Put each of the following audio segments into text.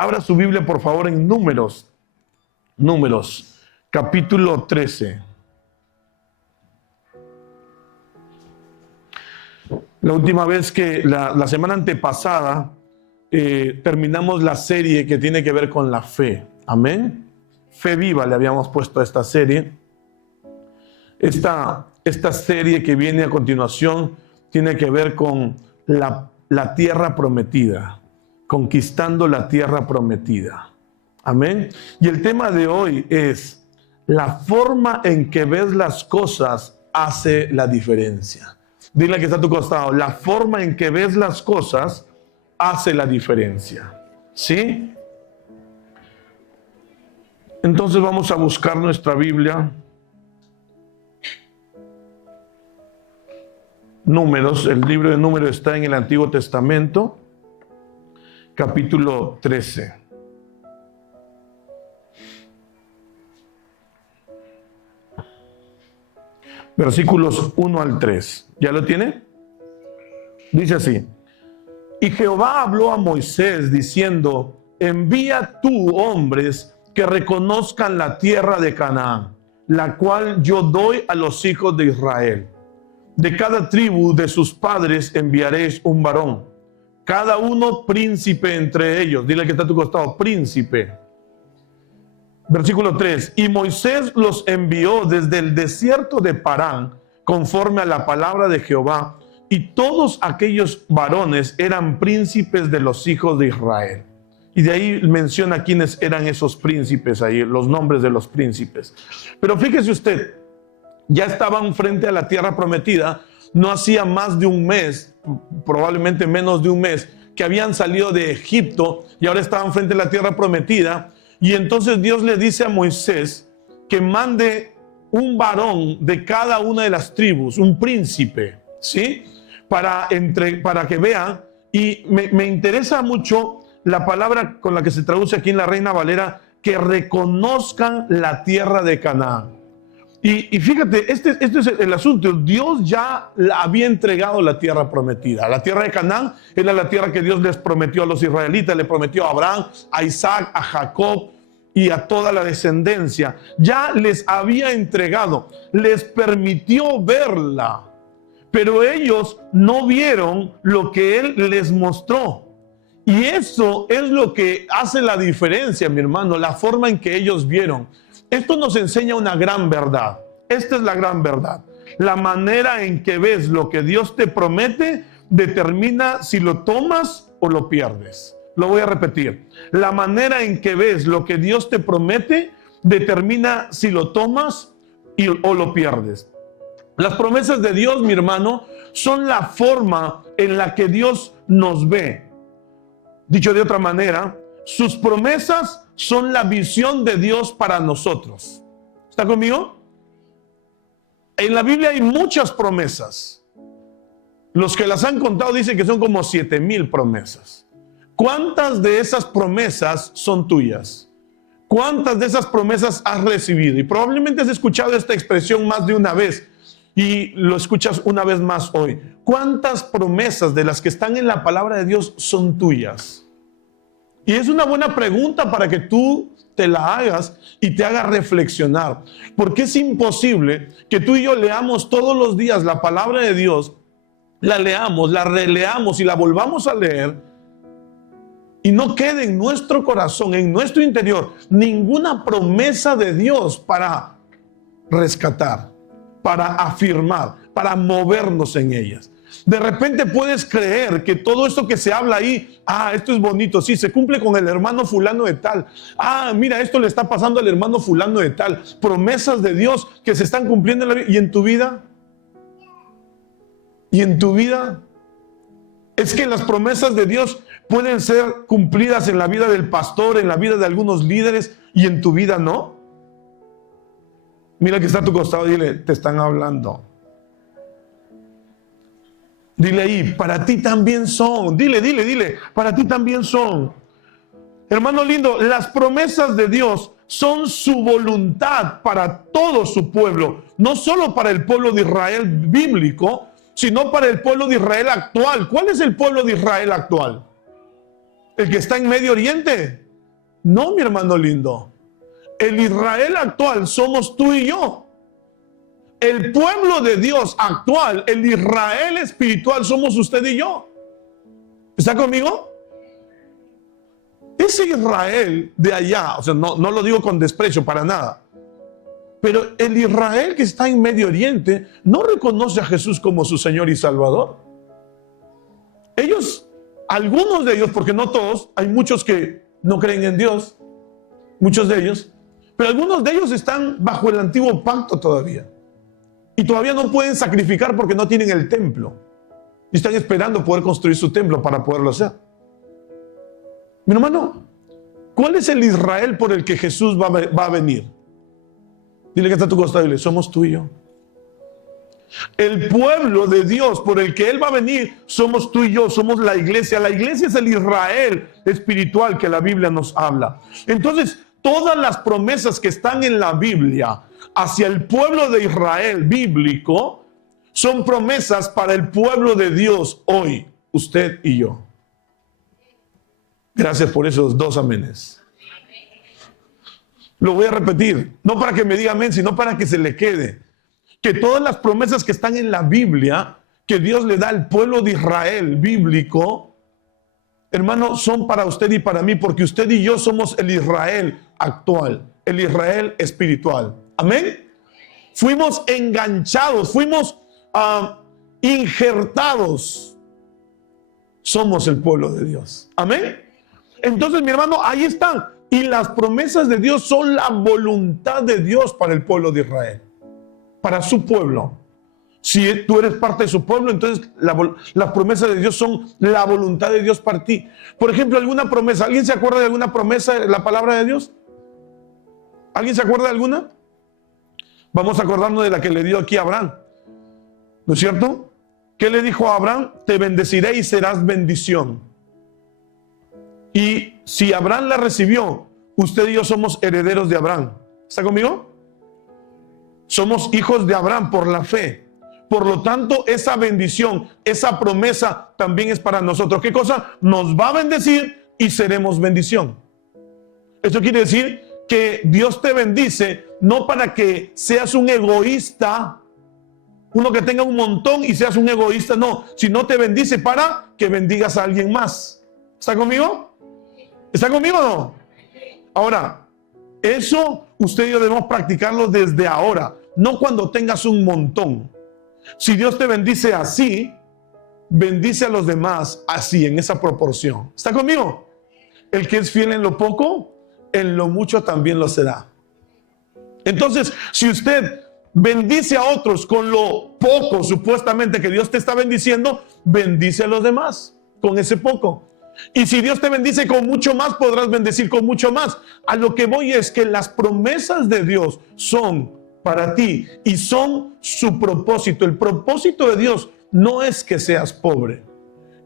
Abra su Biblia, por favor, en Números, capítulo 13. La última vez que, la semana antepasada, terminamos la serie que tiene que ver con la fe. Amén. Fe viva le habíamos puesto a esta serie. Esta serie que viene a continuación tiene que ver con la tierra prometida, conquistando la tierra prometida. Amén. Y el tema de hoy es: la forma en que ves las cosas hace la diferencia. Dile que está a tu costado: la forma en que ves las cosas hace la diferencia. ¿Sí? Entonces vamos a buscar nuestra Biblia. Números, el libro de Números está en el Antiguo Testamento, capítulo 13. Versículos 1 al 3. ¿Ya lo tiene? Dice así: y Jehová habló a Moisés diciendo: envía tú hombres que reconozcan la tierra de Canaán, la cual yo doy a los hijos de Israel. De cada tribu de sus padres enviaréis un varón, cada uno príncipe entre ellos. Dile que está a tu costado: príncipe. Versículo 3. Y Moisés los envió desde el desierto de Parán, conforme a la palabra de Jehová, y todos aquellos varones eran príncipes de los hijos de Israel. Y de ahí menciona quiénes eran esos príncipes ahí, los nombres de los príncipes. Pero fíjese usted, ya estaban frente a la tierra prometida, no hacía más de un mes, probablemente menos de un mes, que habían salido de Egipto y ahora estaban frente a la tierra prometida. Y entonces Dios le dice a Moisés que mande un varón de cada una de las tribus, un príncipe, ¿sí? Para que vean. Y me interesa mucho la palabra con la que se traduce aquí en la Reina Valera, que reconozcan la tierra de Canaán. Y fíjate, este es el asunto. Dios ya había entregado la tierra prometida. La tierra de Canaán era la tierra que Dios les prometió a los israelitas, le prometió a Abraham, a Isaac, a Jacob y a toda la descendencia. Ya les había entregado, les permitió verla, pero ellos no vieron lo que Él les mostró. Y eso es lo que hace la diferencia, mi hermano, la forma en que ellos vieron. Esto nos enseña una gran verdad. Esta es la gran verdad. La manera en que ves lo que Dios te promete determina si lo tomas o lo pierdes. Lo voy a repetir. La manera en que ves lo que Dios te promete determina si lo tomas o lo pierdes. Las promesas de Dios, mi hermano, son la forma en la que Dios nos ve. Dicho de otra manera, sus promesas son la visión de Dios para nosotros. ¿Está conmigo? En la Biblia hay muchas promesas. Los que las han contado dicen que son como 7,000 promesas. ¿Cuántas de esas promesas son tuyas? ¿Cuántas de esas promesas has recibido? Y probablemente has escuchado esta expresión más de una vez y lo escuchas una vez más hoy. ¿Cuántas promesas de las que están en la palabra de Dios son tuyas? Y es una buena pregunta para que tú te la hagas y te haga reflexionar. Porque es imposible que tú y yo leamos todos los días la palabra de Dios, la leamos, la releamos y la volvamos a leer, y no quede en nuestro corazón, en nuestro interior, ninguna promesa de Dios para rescatar, para afirmar, para movernos en ellas. De repente puedes creer que todo esto que se habla ahí, esto es bonito, sí, se cumple con el hermano fulano de tal. Mira, esto le está pasando al hermano fulano de tal. Promesas de Dios que se están cumpliendo en la vida. ¿Y en tu vida? ¿Y en tu vida? Es que las promesas de Dios pueden ser cumplidas en la vida del pastor, en la vida de algunos líderes, y en tu vida no. Mira que está a tu costado y dile: te están hablando. Dile ahí: para ti también son. Dile, para ti también son. Hermano lindo, las promesas de Dios son su voluntad para todo su pueblo. No solo para el pueblo de Israel bíblico, sino para el pueblo de Israel actual. ¿Cuál es el pueblo de Israel actual? ¿El que está en Medio Oriente? No, mi hermano lindo. El Israel actual somos tú y yo. El pueblo de Dios actual, el Israel espiritual, somos usted y yo. ¿Está conmigo? Ese Israel de allá, o sea, no lo digo con desprecio para nada, pero el Israel que está en Medio Oriente no reconoce a Jesús como su Señor y Salvador. Ellos, algunos de ellos, porque no todos, hay muchos que no creen en Dios, muchos de ellos, pero algunos de ellos están bajo el antiguo pacto todavía. Y todavía no pueden sacrificar porque no tienen el templo. Y están esperando poder construir su templo para poderlo hacer. Mi hermano, ¿cuál es el Israel por el que Jesús va a venir? Dile que está a tu costado y dile, somos tú y yo. El pueblo de Dios por el que Él va a venir, somos tú y yo, somos la iglesia. La iglesia es el Israel espiritual que la Biblia nos habla. Entonces, todas las promesas que están en la Biblia hacia el pueblo de Israel bíblico son promesas para el pueblo de Dios hoy, usted y yo. Gracias por esos 2 amenes. Lo voy a repetir, no para que me diga amén, sino para que se le quede. Que todas las promesas que están en la Biblia, que Dios le da al pueblo de Israel bíblico, hermano, son para usted y para mí, porque usted y yo somos el Israel actual, el Israel espiritual. Amén. Fuimos enganchados, fuimos injertados. Somos el pueblo de Dios. Amén. Entonces, mi hermano, ahí están. Y las promesas de Dios son la voluntad de Dios para el pueblo de Israel, para su pueblo. Si tú eres parte de su pueblo, entonces las promesas de Dios son la voluntad de Dios para ti. Por ejemplo, alguna promesa. ¿Alguien se acuerda de alguna promesa de la palabra de Dios? ¿Alguien se acuerda de alguna? Vamos a acordarnos de la que le dio aquí a Abraham. ¿No es cierto? ¿Qué le dijo a Abraham? Te bendeciré y serás bendición. Y si Abraham la recibió, usted y yo somos herederos de Abraham. ¿Está conmigo? Somos hijos de Abraham por la fe. Por lo tanto, esa bendición, esa promesa también es para nosotros. ¿Qué cosa? Nos va a bendecir y seremos bendición. Esto quiere decir que Dios te bendice no para que seas un egoísta, uno que tenga un montón y seas un egoísta, no, sino te bendice para que bendigas a alguien más. ¿Está conmigo? ¿Está conmigo o no? Ahora, eso usted y yo debemos practicarlo desde ahora, no cuando tengas un montón. Si Dios te bendice así, bendice a los demás así, en esa proporción. ¿Está conmigo? El que es fiel en lo poco, en lo mucho también lo será. Entonces, si usted bendice a otros con lo poco supuestamente que Dios te está bendiciendo, bendice a los demás con ese poco. Y si Dios te bendice con mucho más, podrás bendecir con mucho más. A lo que voy es que las promesas de Dios son para ti y son su propósito. El propósito de Dios no es que seas pobre.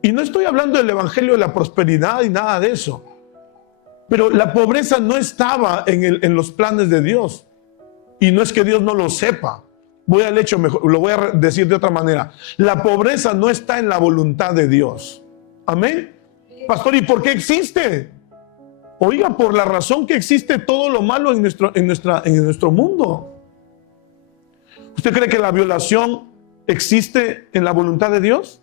Y no estoy hablando del evangelio de la prosperidad y nada de eso. Pero la pobreza no estaba en los planes de Dios. Y no es que Dios no lo sepa. Voy al hecho mejor, lo voy a decir de otra manera. La pobreza no está en la voluntad de Dios. Amén. Pastor, ¿y por qué existe? Oiga, por la razón que existe todo lo malo en nuestro mundo. ¿Usted cree que la violación existe en la voluntad de Dios?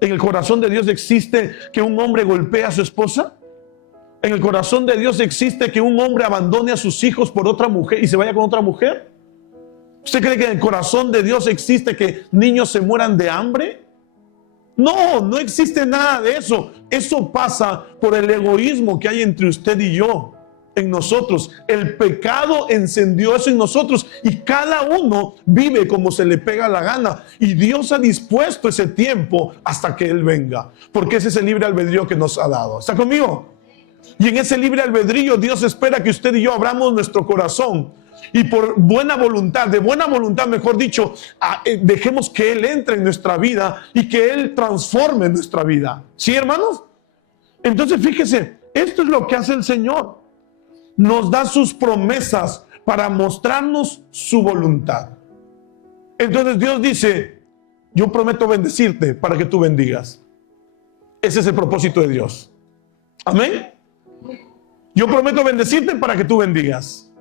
¿En el corazón de Dios existe que un hombre golpee a su esposa? ¿En el corazón de Dios existe que un hombre abandone a sus hijos por otra mujer y se vaya con otra mujer? ¿Usted cree que en el corazón de Dios existe que niños se mueran de hambre? No, no existe nada de eso. Eso pasa por el egoísmo que hay entre usted y yo, en nosotros. El pecado encendió eso en nosotros y cada uno vive como se le pega la gana. Y Dios ha dispuesto ese tiempo hasta que Él venga, porque ese es el libre albedrío que nos ha dado. ¿Está conmigo? Y en ese libre albedrío Dios espera que usted y yo abramos nuestro corazón y por buena voluntad, de buena voluntad mejor dicho, dejemos que Él entre en nuestra vida y que Él transforme nuestra vida. ¿Sí, hermanos? Entonces fíjese, esto es lo que hace el Señor. Nos da sus promesas para mostrarnos su voluntad. Entonces Dios dice, yo prometo bendecirte para que tú bendigas. Ese es el propósito de Dios. Amén. Yo prometo bendecirte para que tú bendigas.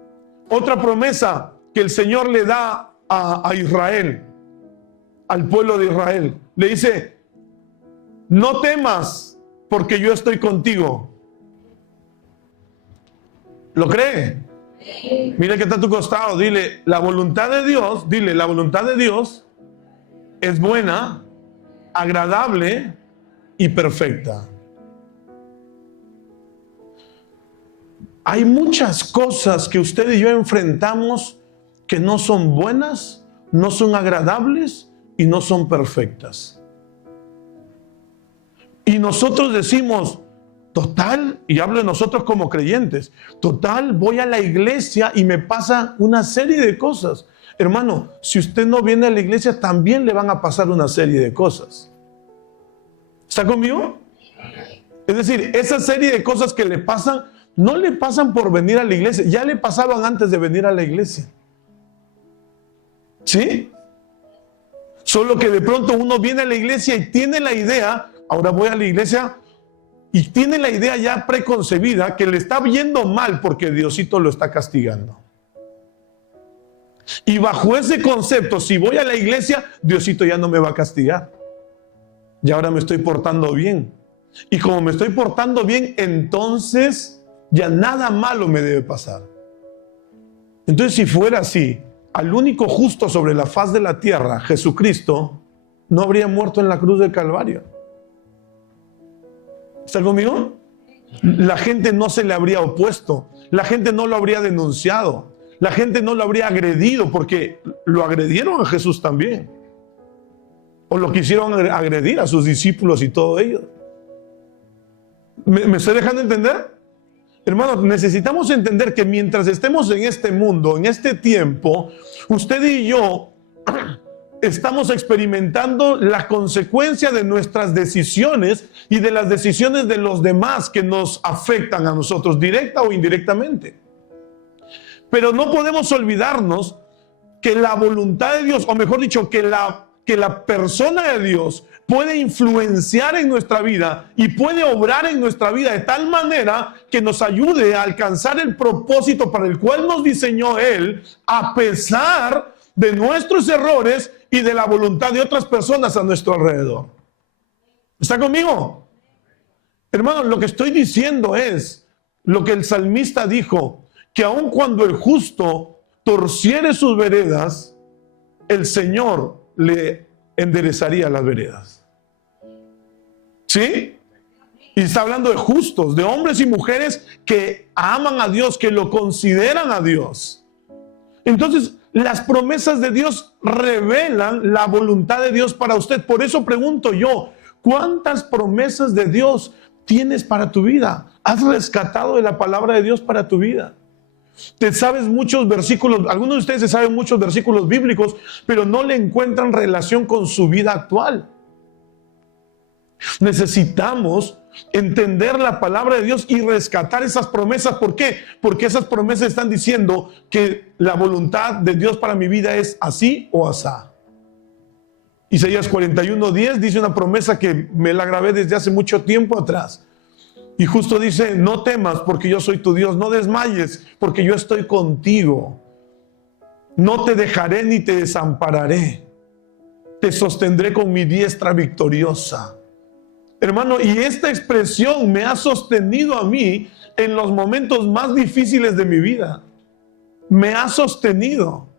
Otra promesa que el Señor le da a Israel, al pueblo de Israel. Le dice, no temas porque yo estoy contigo. ¿Lo cree? Mira que está a tu costado. Dile, la voluntad de Dios es buena, agradable y perfecta. Hay muchas cosas que usted y yo enfrentamos que no son buenas, no son agradables y no son perfectas. Y nosotros decimos, total, y hablo de nosotros como creyentes, total, voy a la iglesia y me pasa una serie de cosas. Hermano, si usted no viene a la iglesia, también le van a pasar una serie de cosas. ¿Está conmigo? Es decir, esa serie de cosas que le pasan, no le pasan por venir a la iglesia, ya le pasaban antes de venir a la iglesia. ¿Sí? Solo que de pronto uno viene a la iglesia y tiene la idea, ahora voy a la iglesia, y tiene la idea ya preconcebida que le está yendo mal porque Diosito lo está castigando. Y bajo ese concepto, si voy a la iglesia, Diosito ya no me va a castigar. Y ahora me estoy portando bien. Y como me estoy portando bien, entonces ya nada malo me debe pasar. Entonces, si fuera así, al único justo sobre la faz de la tierra, Jesucristo, no habría muerto en la cruz del Calvario. ¿Está conmigo? La gente no se le habría opuesto, la gente no lo habría denunciado, la gente no lo habría agredido, porque lo agredieron a Jesús también. O lo quisieron agredir a sus discípulos y todo ello. ¿Me estoy dejando entender? Hermanos, necesitamos entender que mientras estemos en este mundo, en este tiempo, usted y yo estamos experimentando la consecuencia de nuestras decisiones y de las decisiones de los demás que nos afectan a nosotros, directa o indirectamente. Pero no podemos olvidarnos que la voluntad de Dios, o mejor dicho, que la persona de Dios puede influenciar en nuestra vida y puede obrar en nuestra vida de tal manera que nos ayude a alcanzar el propósito para el cual nos diseñó Él, a pesar de nuestros errores y de la voluntad de otras personas a nuestro alrededor. ¿Está conmigo? Hermanos, lo que estoy diciendo es lo que el salmista dijo, que aun cuando el justo torciere sus veredas, el Señor le enderezaría las veredas. ¿Sí? Y está hablando de justos, de hombres y mujeres que aman a Dios, que lo consideran a Dios. Entonces, las promesas de Dios revelan la voluntad de Dios para usted. Por eso pregunto yo, ¿cuántas promesas de Dios tienes para tu vida? ¿Has rescatado de la palabra de Dios para tu vida? Te sabes muchos versículos, algunos de ustedes se saben muchos versículos bíblicos, pero no le encuentran relación con su vida actual. Necesitamos entender la palabra de Dios y rescatar esas promesas. ¿Por qué? Porque esas promesas están diciendo que la voluntad de Dios para mi vida es así o asá. Isaías 41:10 dice una promesa que me la grabé desde hace mucho tiempo atrás. Y justo dice, no temas porque yo soy tu Dios, no desmayes porque yo estoy contigo. No te dejaré ni te desampararé. Te sostendré con mi diestra victoriosa. Hermano, y esta expresión me ha sostenido a mí en los momentos más difíciles de mi vida. Me ha sostenido.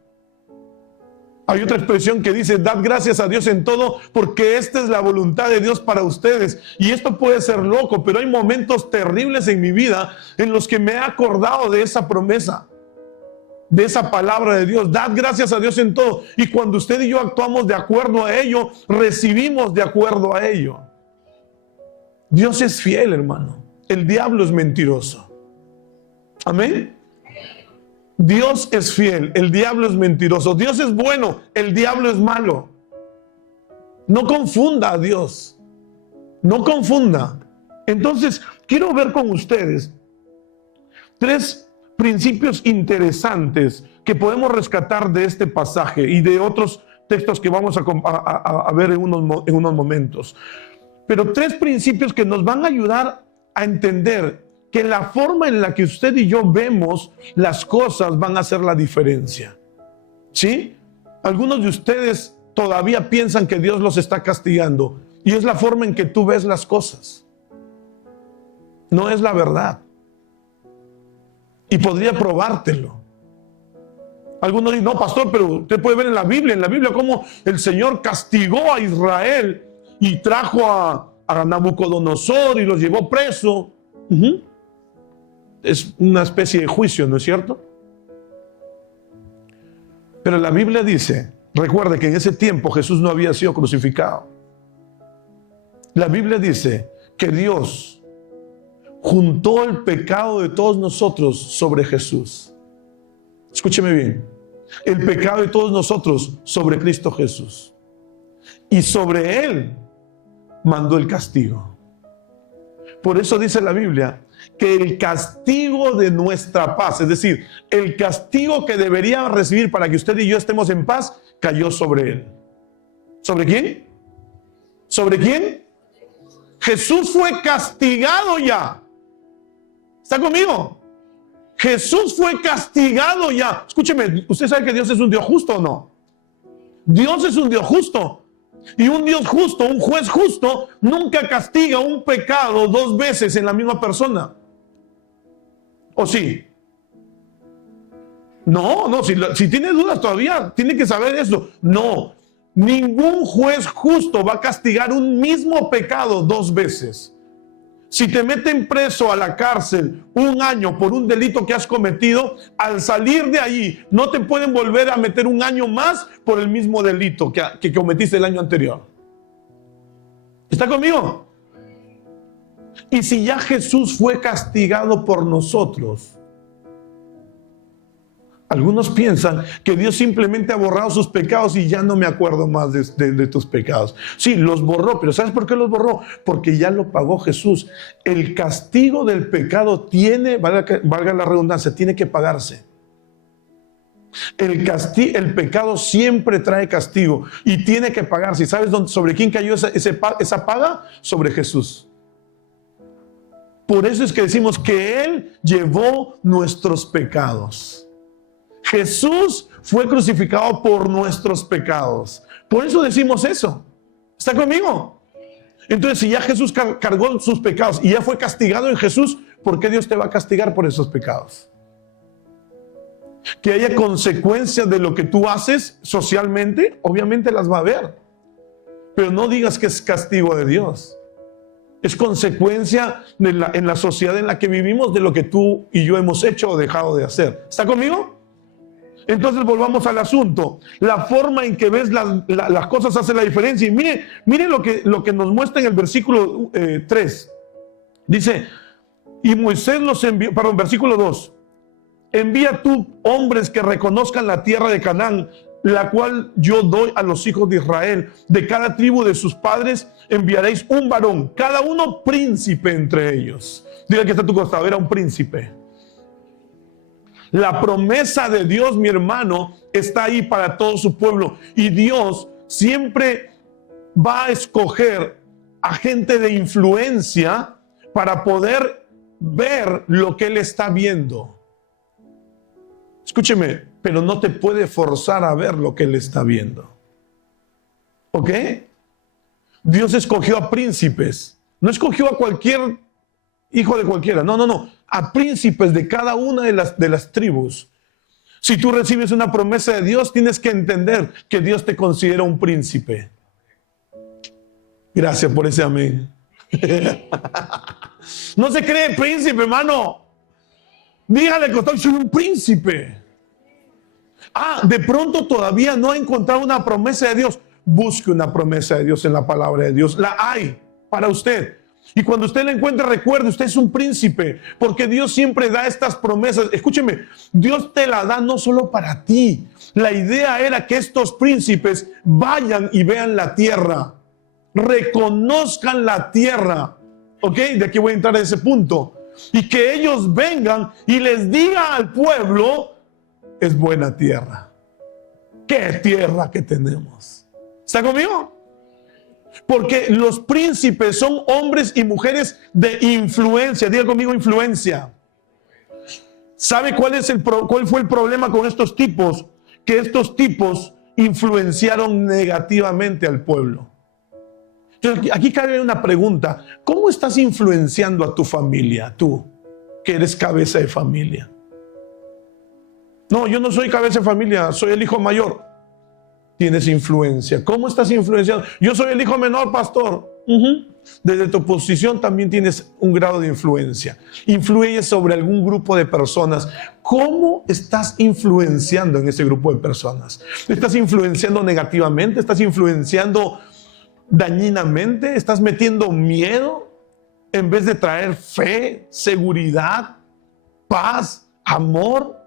Hay otra expresión que dice, dad gracias a Dios en todo, porque esta es la voluntad de Dios para ustedes. Y esto puede ser loco, pero hay momentos terribles en mi vida en los que me he acordado de esa promesa, de esa palabra de Dios. Dad gracias a Dios en todo. Y cuando usted y yo actuamos de acuerdo a ello, recibimos de acuerdo a ello. Dios es fiel, hermano. El diablo es mentiroso. Amén. Dios es fiel, el diablo es mentiroso. Dios es bueno, el diablo es malo. No confunda a Dios. No confunda. Entonces, quiero ver con ustedes 3 principios interesantes que podemos rescatar de este pasaje y de otros textos que vamos a ver en unos momentos. Pero 3 principios que nos van a ayudar a entender que la forma en la que usted y yo vemos las cosas van a hacer la diferencia. ¿Sí? Algunos de ustedes todavía piensan que Dios los está castigando y es la forma en que tú ves las cosas. No es la verdad. Y podría probártelo. Algunos dicen, no, pastor, pero usted puede ver en la Biblia cómo el Señor castigó a Israel y trajo a Nabucodonosor y los llevó preso. Es una especie de juicio, ¿no es cierto? Pero la Biblia dice, recuerde que en ese tiempo Jesús no había sido crucificado. La Biblia dice que Dios juntó el pecado de todos nosotros sobre Jesús. Escúcheme bien. El pecado de todos nosotros sobre Cristo Jesús. Y sobre Él mandó el castigo. Por eso dice la Biblia que el castigo de nuestra paz, es decir, el castigo que debería recibir para que usted y yo estemos en paz, cayó sobre Él. ¿Sobre quién? ¿Sobre quién? Jesús fue castigado ya. ¿Está conmigo? Jesús fue castigado ya. Escúcheme, ¿usted sabe que Dios es un Dios justo o no? Dios es un Dios justo. Y un Dios justo, un juez justo, nunca castiga un pecado dos veces en la misma persona. ¿O sí? No, si tiene dudas todavía, tiene que saber eso. No, ningún juez justo va a castigar un mismo pecado dos veces. Si te meten preso a la cárcel un año por un delito que has cometido, al salir de ahí no te pueden volver a meter un año más por el mismo delito que cometiste el año anterior. ¿Está conmigo? Y si ya Jesús fue castigado por nosotros, algunos piensan que Dios simplemente ha borrado sus pecados y ya no me acuerdo más de tus pecados. Sí, los borró, pero ¿sabes por qué los borró? Porque ya lo pagó Jesús. El castigo del pecado tiene, valga la redundancia, tiene que pagarse. El pecado siempre trae castigo y tiene que pagarse. ¿Y sabes sobre quién cayó esa paga? Sobre Jesús. Por eso es que decimos que Él llevó nuestros pecados. Jesús fue crucificado por nuestros pecados. Por eso decimos eso. ¿Está conmigo? Entonces, si ya Jesús cargó sus pecados y ya fue castigado en Jesús, ¿por qué Dios te va a castigar por esos pecados? Que haya consecuencias de lo que tú haces socialmente, obviamente las va a haber. Pero no digas que es castigo de Dios. Es consecuencia en la sociedad en la que vivimos de lo que tú y yo hemos hecho o dejado de hacer. ¿Está conmigo? Entonces volvamos al asunto. La forma en que ves las cosas hace la diferencia. Y mire lo que nos muestra en el versículo 3. Dice, y Moisés los envió, versículo 2. Envía tú hombres que reconozcan la tierra de Canaán, la cual yo doy a los hijos de Israel. De cada tribu de sus padres enviaréis un varón, cada uno príncipe entre ellos. Dile que está a tu costado, era un príncipe. La promesa de Dios, mi hermano, está ahí para todo su pueblo. Y Dios siempre va a escoger a gente de influencia para poder ver lo que Él está viendo. Escúcheme, pero no te puede forzar a ver lo que Él está viendo. ¿Ok? Dios escogió a príncipes. No escogió a cualquier hijo de cualquiera. No. A príncipes de cada una de las tribus. Si tú recibes una promesa de Dios, tienes que entender que Dios te considera un príncipe. Gracias por ese amén. No se cree príncipe, hermano. Dígale que soy un príncipe. De pronto todavía no ha encontrado una promesa de Dios. Busque una promesa de Dios en la palabra de Dios. La hay para usted. Y cuando usted la encuentre, recuerde, usted es un príncipe, porque Dios siempre da estas promesas. Escúcheme, Dios te la da no solo para ti. La idea era que estos príncipes vayan y vean la tierra, reconozcan la tierra. ¿Ok? De aquí voy a entrar a ese punto. Y que ellos vengan y les digan al pueblo, es buena tierra. ¿Qué tierra que tenemos? ¿Está conmigo? Porque los príncipes son hombres y mujeres de influencia. Diga conmigo, influencia. ¿Sabe cuál fue el problema con estos tipos? Que estos tipos influenciaron negativamente al pueblo. Entonces, aquí cabe una pregunta. ¿Cómo estás influenciando a tu familia, tú, que eres cabeza de familia? No, yo no soy cabeza de familia, soy el hijo mayor. Tienes influencia. ¿Cómo estás influenciando? Yo soy el hijo menor, pastor. Desde tu posición también tienes un grado de influencia. Influyes sobre algún grupo de personas. ¿Cómo estás influenciando en ese grupo de personas? ¿Estás influenciando negativamente? ¿Estás influenciando dañinamente? ¿Estás metiendo miedo en vez de traer fe, seguridad, paz, amor?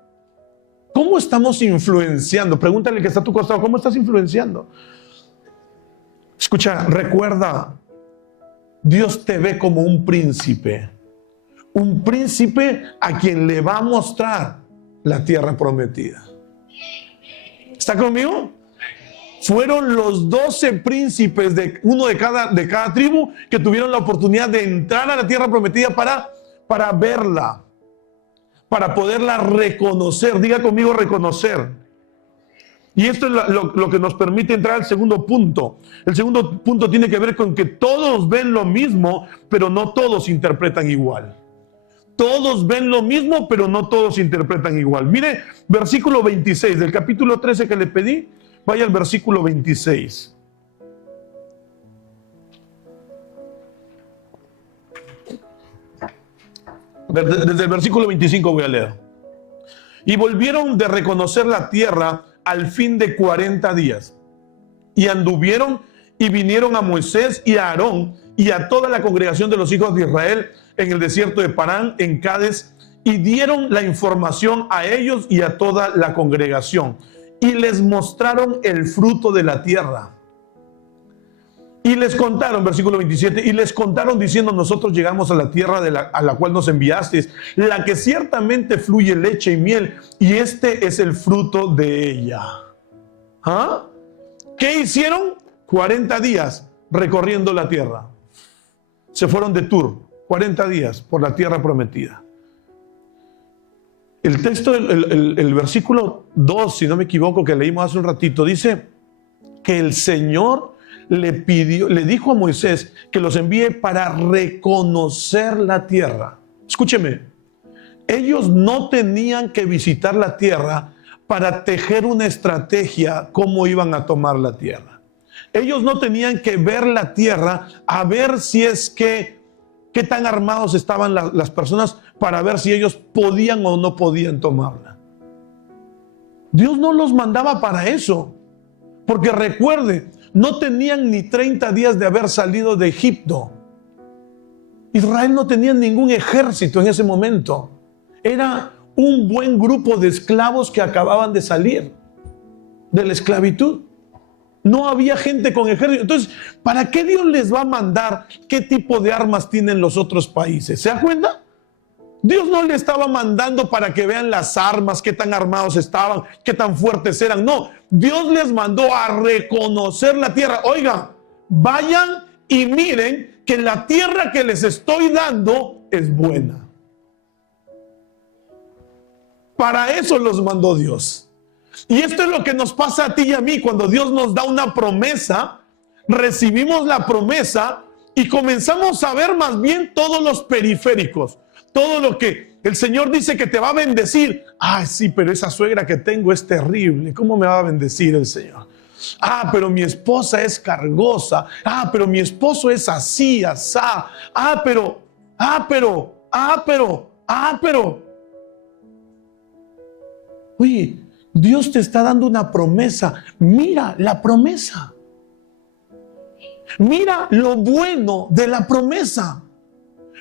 ¿Cómo estamos influenciando? Pregúntale al que está a tu costado, ¿cómo estás influenciando? Escucha, recuerda, Dios te ve como un príncipe a quien le va a mostrar la tierra prometida. ¿Está conmigo? Fueron los 12 príncipes, uno de cada tribu, que tuvieron la oportunidad de entrar a la tierra prometida para verla, para poderla reconocer. Diga conmigo, reconocer. Y esto es lo que nos permite entrar al segundo punto. El segundo punto tiene que ver con que todos ven lo mismo, pero no todos interpretan igual. Todos ven lo mismo, pero no todos interpretan igual. Mire, versículo 26 del capítulo 13 que le pedí. Vaya al versículo 26. Desde el versículo 25 voy a leer. Y volvieron de reconocer la tierra al fin de 40 días. Y anduvieron y vinieron a Moisés y a Aarón y a toda la congregación de los hijos de Israel en el desierto de Parán, en Cades, y dieron la información a ellos y a toda la congregación. Y les mostraron el fruto de la tierra. Y les contaron, versículo 27, y les contaron diciendo: nosotros llegamos a la tierra a la cual nos enviasteis, la que ciertamente fluye leche y miel, y este es el fruto de ella. ¿Ah? ¿Qué hicieron? 40 días recorriendo la tierra. Se fueron de tour, 40 días por la tierra prometida. El texto, el versículo 2, si no me equivoco, que leímos hace un ratito, dice que el Señor le dijo a Moisés que los envíe para reconocer la tierra. Escúcheme, ellos no tenían que visitar la tierra para tejer una estrategia cómo iban a tomar la tierra. Ellos no tenían que ver la tierra a ver si es que qué tan armados estaban las personas para ver si ellos podían o no podían tomarla. Dios no los mandaba para eso, porque recuerde, no tenían ni 30 días de haber salido de Egipto. Israel no tenía ningún ejército en ese momento. Era un buen grupo de esclavos que acababan de salir de la esclavitud. No había gente con ejército. Entonces, ¿para qué Dios les va a mandar qué tipo de armas tienen los otros países? ¿Se da cuenta? Dios no le estaba mandando para que vean las armas, qué tan armados estaban, qué tan fuertes eran. No, Dios les mandó a reconocer la tierra. Oigan, vayan y miren que la tierra que les estoy dando es buena. Para eso los mandó Dios. Y esto es lo que nos pasa a ti y a mí cuando Dios nos da una promesa. Recibimos la promesa y comenzamos a ver más bien todos los periféricos. Todo lo que el Señor dice que te va a bendecir. Ay, sí, pero esa suegra que tengo es terrible. ¿Cómo me va a bendecir el Señor? Ah, pero mi esposa es cargosa. Ah, pero mi esposo es así, asá. pero. Oye, Dios te está dando una promesa. Mira la promesa. Mira lo bueno de la promesa.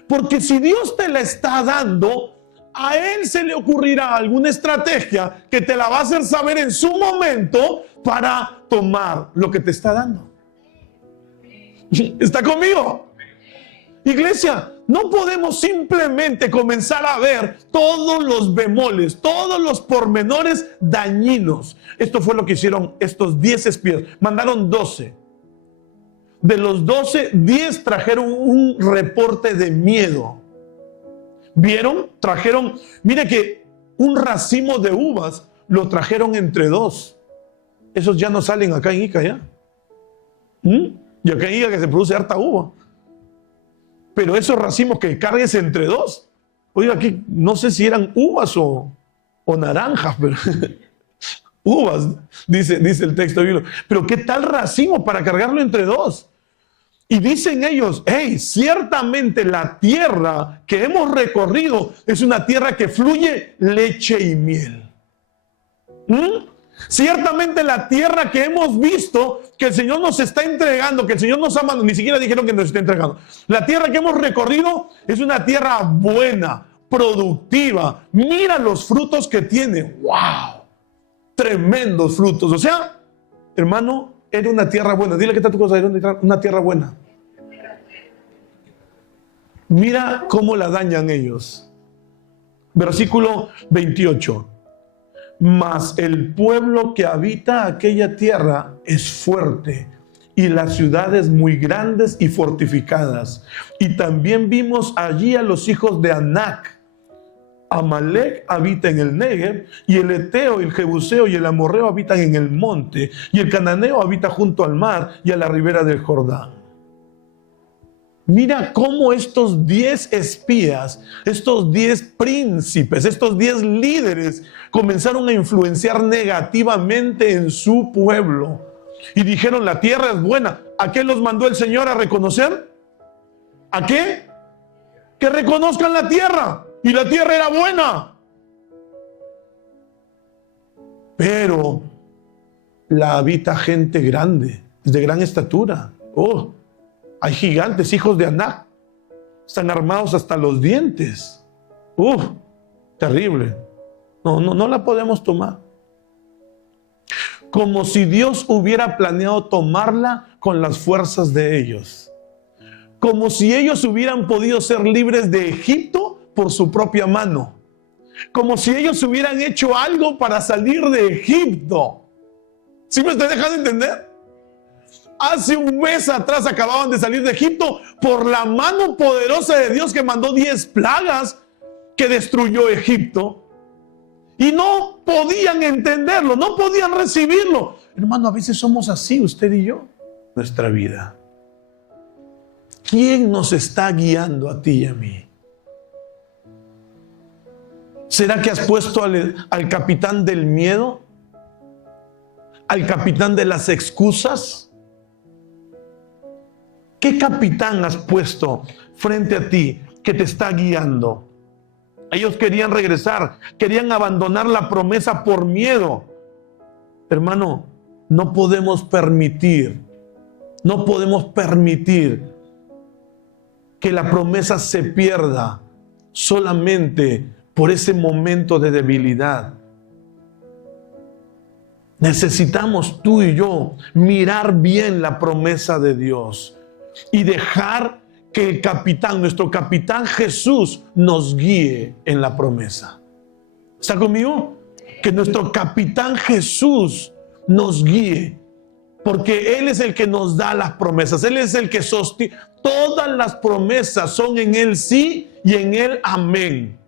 Porque si Dios te la está dando, a Él se le ocurrirá alguna estrategia que te la va a hacer saber en su momento para tomar lo que te está dando. ¿Está conmigo? Iglesia, no podemos simplemente comenzar a ver todos los bemoles, todos los pormenores dañinos. Esto fue lo que hicieron estos 10 espías. Mandaron 12. de los 12, 10 trajeron un reporte de miedo. ¿Vieron? Trajeron, mire que un racimo de uvas lo trajeron entre 2. Esos ya no salen acá en Ica ya. Y acá en Ica que se produce harta uva. Pero esos racimos que cargues entre 2. Oiga, aquí no sé si eran uvas o naranjas, pero uvas, dice el texto bíblico. Pero ¿qué tal racimo para cargarlo entre 2? Y dicen ellos, hey, ciertamente la tierra que hemos recorrido es una tierra que fluye leche y miel. Ciertamente la tierra que hemos visto, que el Señor nos está entregando, que el Señor nos ama, ni siquiera dijeron que nos está entregando. La tierra que hemos recorrido es una tierra buena, productiva. Mira los frutos que tiene. ¡Wow! Tremendos frutos. O sea, hermano, era una tierra buena. Dile que está tu cosa, era una tierra buena. Mira cómo la dañan ellos. Versículo 28. Mas el pueblo que habita aquella tierra es fuerte, y las ciudades muy grandes y fortificadas. Y también vimos allí a los hijos de Anac. Amalek habita en el Negev, y el Eteo, el Jebuseo y el Amorreo habitan en el monte, y el Cananeo habita junto al mar y a la ribera del Jordán. Mira cómo estos 10 espías, estos 10 príncipes, estos 10 líderes comenzaron a influenciar negativamente en su pueblo. Y dijeron, la tierra es buena. ¿A qué los mandó el Señor a reconocer? ¿A qué? Que reconozcan la tierra. Y la tierra era buena. Pero la habita gente grande, de gran estatura. Oh, hay gigantes, hijos de Anac. Están armados hasta los dientes. Terrible. No la podemos tomar. Como si Dios hubiera planeado tomarla con las fuerzas de ellos. Como si ellos hubieran podido ser libres de Egipto por su propia mano. Como si ellos hubieran hecho algo para salir de Egipto. ¿Sí me estoy dejando entender? Hace un mes atrás acababan de salir de Egipto por la mano poderosa de Dios que mandó 10 plagas que destruyó Egipto. Y no podían entenderlo, no podían recibirlo. Hermano, a veces somos así, usted y yo. Nuestra vida. ¿Quién nos está guiando a ti y a mí? ¿Será que has puesto al capitán del miedo? ¿Al capitán de las excusas? ¿Qué capitán has puesto frente a ti que te está guiando? Ellos querían regresar, querían abandonar la promesa por miedo. Hermano, no podemos permitir que la promesa se pierda solamente por ese momento de debilidad. Necesitamos tú y yo mirar bien la promesa de Dios y dejar que el capitán, nuestro capitán Jesús, nos guíe en la promesa. ¿Está conmigo? Que nuestro capitán Jesús nos guíe, porque Él es el que nos da las promesas. Él es el que sostiene. Todas las promesas son en Él sí y en Él amén,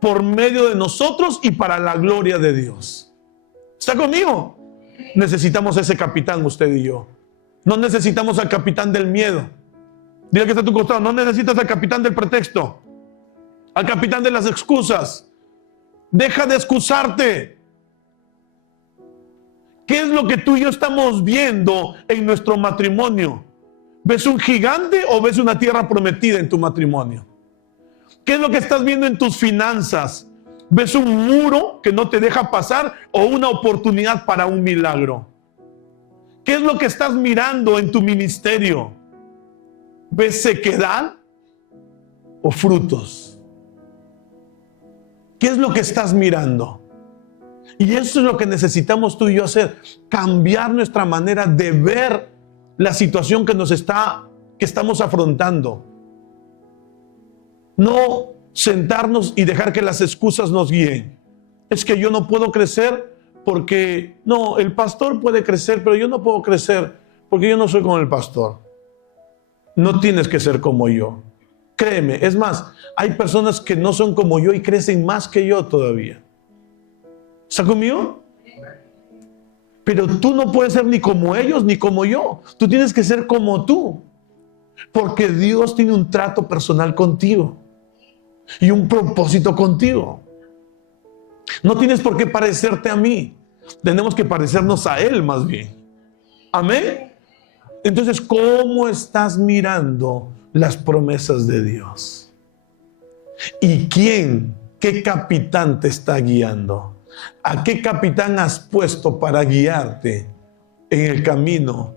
por medio de nosotros y para la gloria de Dios. ¿Está conmigo? Necesitamos ese capitán, usted y yo. No necesitamos al capitán del miedo. Dile que está a tu costado, no necesitas al capitán del pretexto, al capitán de las excusas. Deja de excusarte. ¿Qué es lo que tú y yo estamos viendo en nuestro matrimonio? ¿Ves un gigante o ves una tierra prometida en tu matrimonio? ¿Qué es lo que estás viendo en tus finanzas? ¿Ves un muro que no te deja pasar o una oportunidad para un milagro? ¿Qué es lo que estás mirando en tu ministerio? ¿Ves sequedad o frutos? ¿Qué es lo que estás mirando? Y eso es lo que necesitamos tú y yo hacer, cambiar nuestra manera de ver la situación que estamos afrontando. No sentarnos y dejar que las excusas nos guíen. Es que yo no puedo crecer porque, no, el pastor puede crecer, pero yo no puedo crecer porque yo no soy como el pastor. No tienes que ser como yo. Créeme, es más, hay personas que no son como yo y crecen más que yo todavía. ¿Está conmigo? Pero tú no puedes ser ni como ellos ni como yo. Tú tienes que ser como tú. Porque Dios tiene un trato personal contigo y un propósito contigo. No tienes por qué parecerte a mí. Tenemos que parecernos a Él más bien. Amén. Entonces, ¿cómo estás mirando las promesas de Dios? ¿Y qué capitán te está guiando? ¿A qué capitán has puesto para guiarte en el camino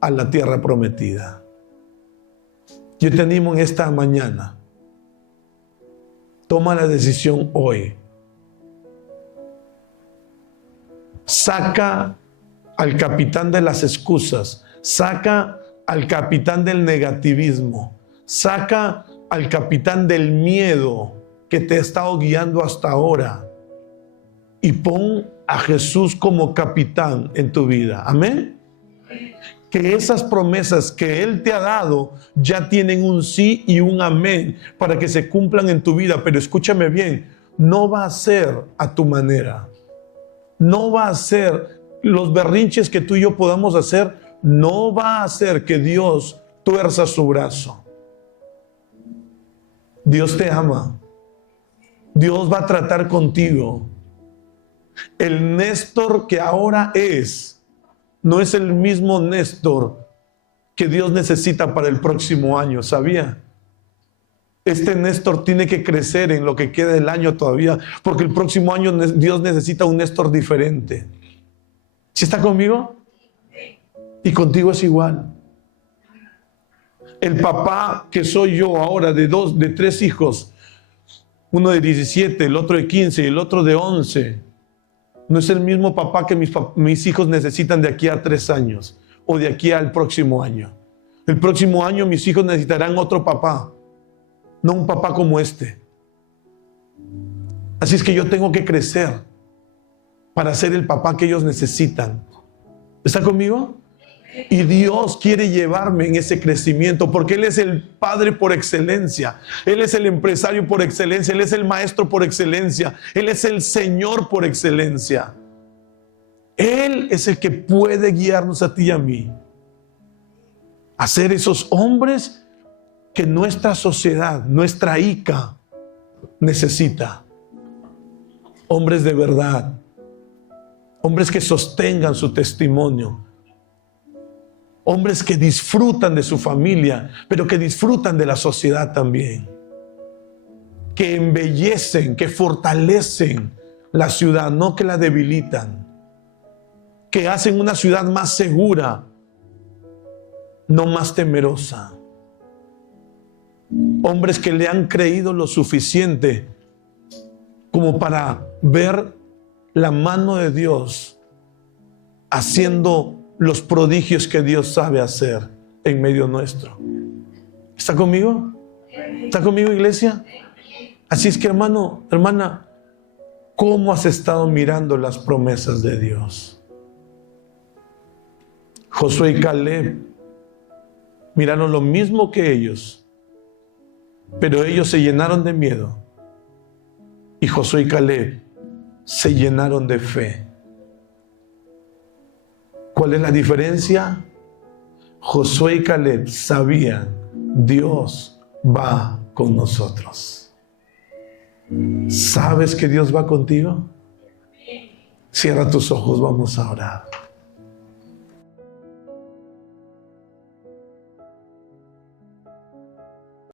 a la tierra prometida? Yo te animo en esta mañana. Toma la decisión hoy. Saca al capitán de las excusas. Saca al capitán del negativismo. Saca al capitán del miedo que te ha estado guiando hasta ahora. Y pon a Jesús como capitán en tu vida. Amén. Que esas promesas que Él te ha dado ya tienen un sí y un amén para que se cumplan en tu vida. Pero escúchame bien, no va a ser a tu manera. No va a ser los berrinches que tú y yo podamos hacer. No va a hacer que Dios tuerza su brazo. Dios te ama. Dios va a tratar contigo. El Néstor que ahora no es el mismo Néstor que Dios necesita para el próximo año, ¿sabía? Este Néstor tiene que crecer en lo que queda del año todavía, porque el próximo año Dios necesita un Néstor diferente. ¿Sí está conmigo? Y contigo es igual. El papá que soy yo ahora de 3 hijos, uno de 17, el otro de 15 y el otro de 11, no es el mismo papá que mis hijos necesitan de aquí a 3 años o de aquí al próximo año. El próximo año mis hijos necesitarán otro papá, no un papá como este. Así es que yo tengo que crecer para ser el papá que ellos necesitan. ¿Está conmigo? Y Dios quiere llevarme en ese crecimiento porque Él es el padre por excelencia. Él es el empresario por excelencia. Él es el maestro por excelencia. Él es el Señor por excelencia. Él es el que puede guiarnos a ti y a mí a ser esos hombres que nuestra sociedad, nuestra ICA necesita. Hombres de verdad. Hombres que sostengan su testimonio. Hombres que disfrutan de su familia, pero que disfrutan de la sociedad también. Que embellecen, que fortalecen la ciudad, no que la debilitan. Que hacen una ciudad más segura, no más temerosa. Hombres que le han creído lo suficiente como para ver la mano de Dios haciendo los prodigios que Dios sabe hacer en medio nuestro. ¿Está conmigo? ¿Está conmigo, iglesia? Así es que, hermano, hermana, ¿cómo has estado mirando las promesas de Dios? Josué y Caleb miraron lo mismo que ellos, pero ellos se llenaron de miedo y Josué y Caleb se llenaron de fe. ¿Cuál es la diferencia? Josué y Caleb sabían, Dios va con nosotros. ¿Sabes que Dios va contigo? Cierra tus ojos, vamos a orar.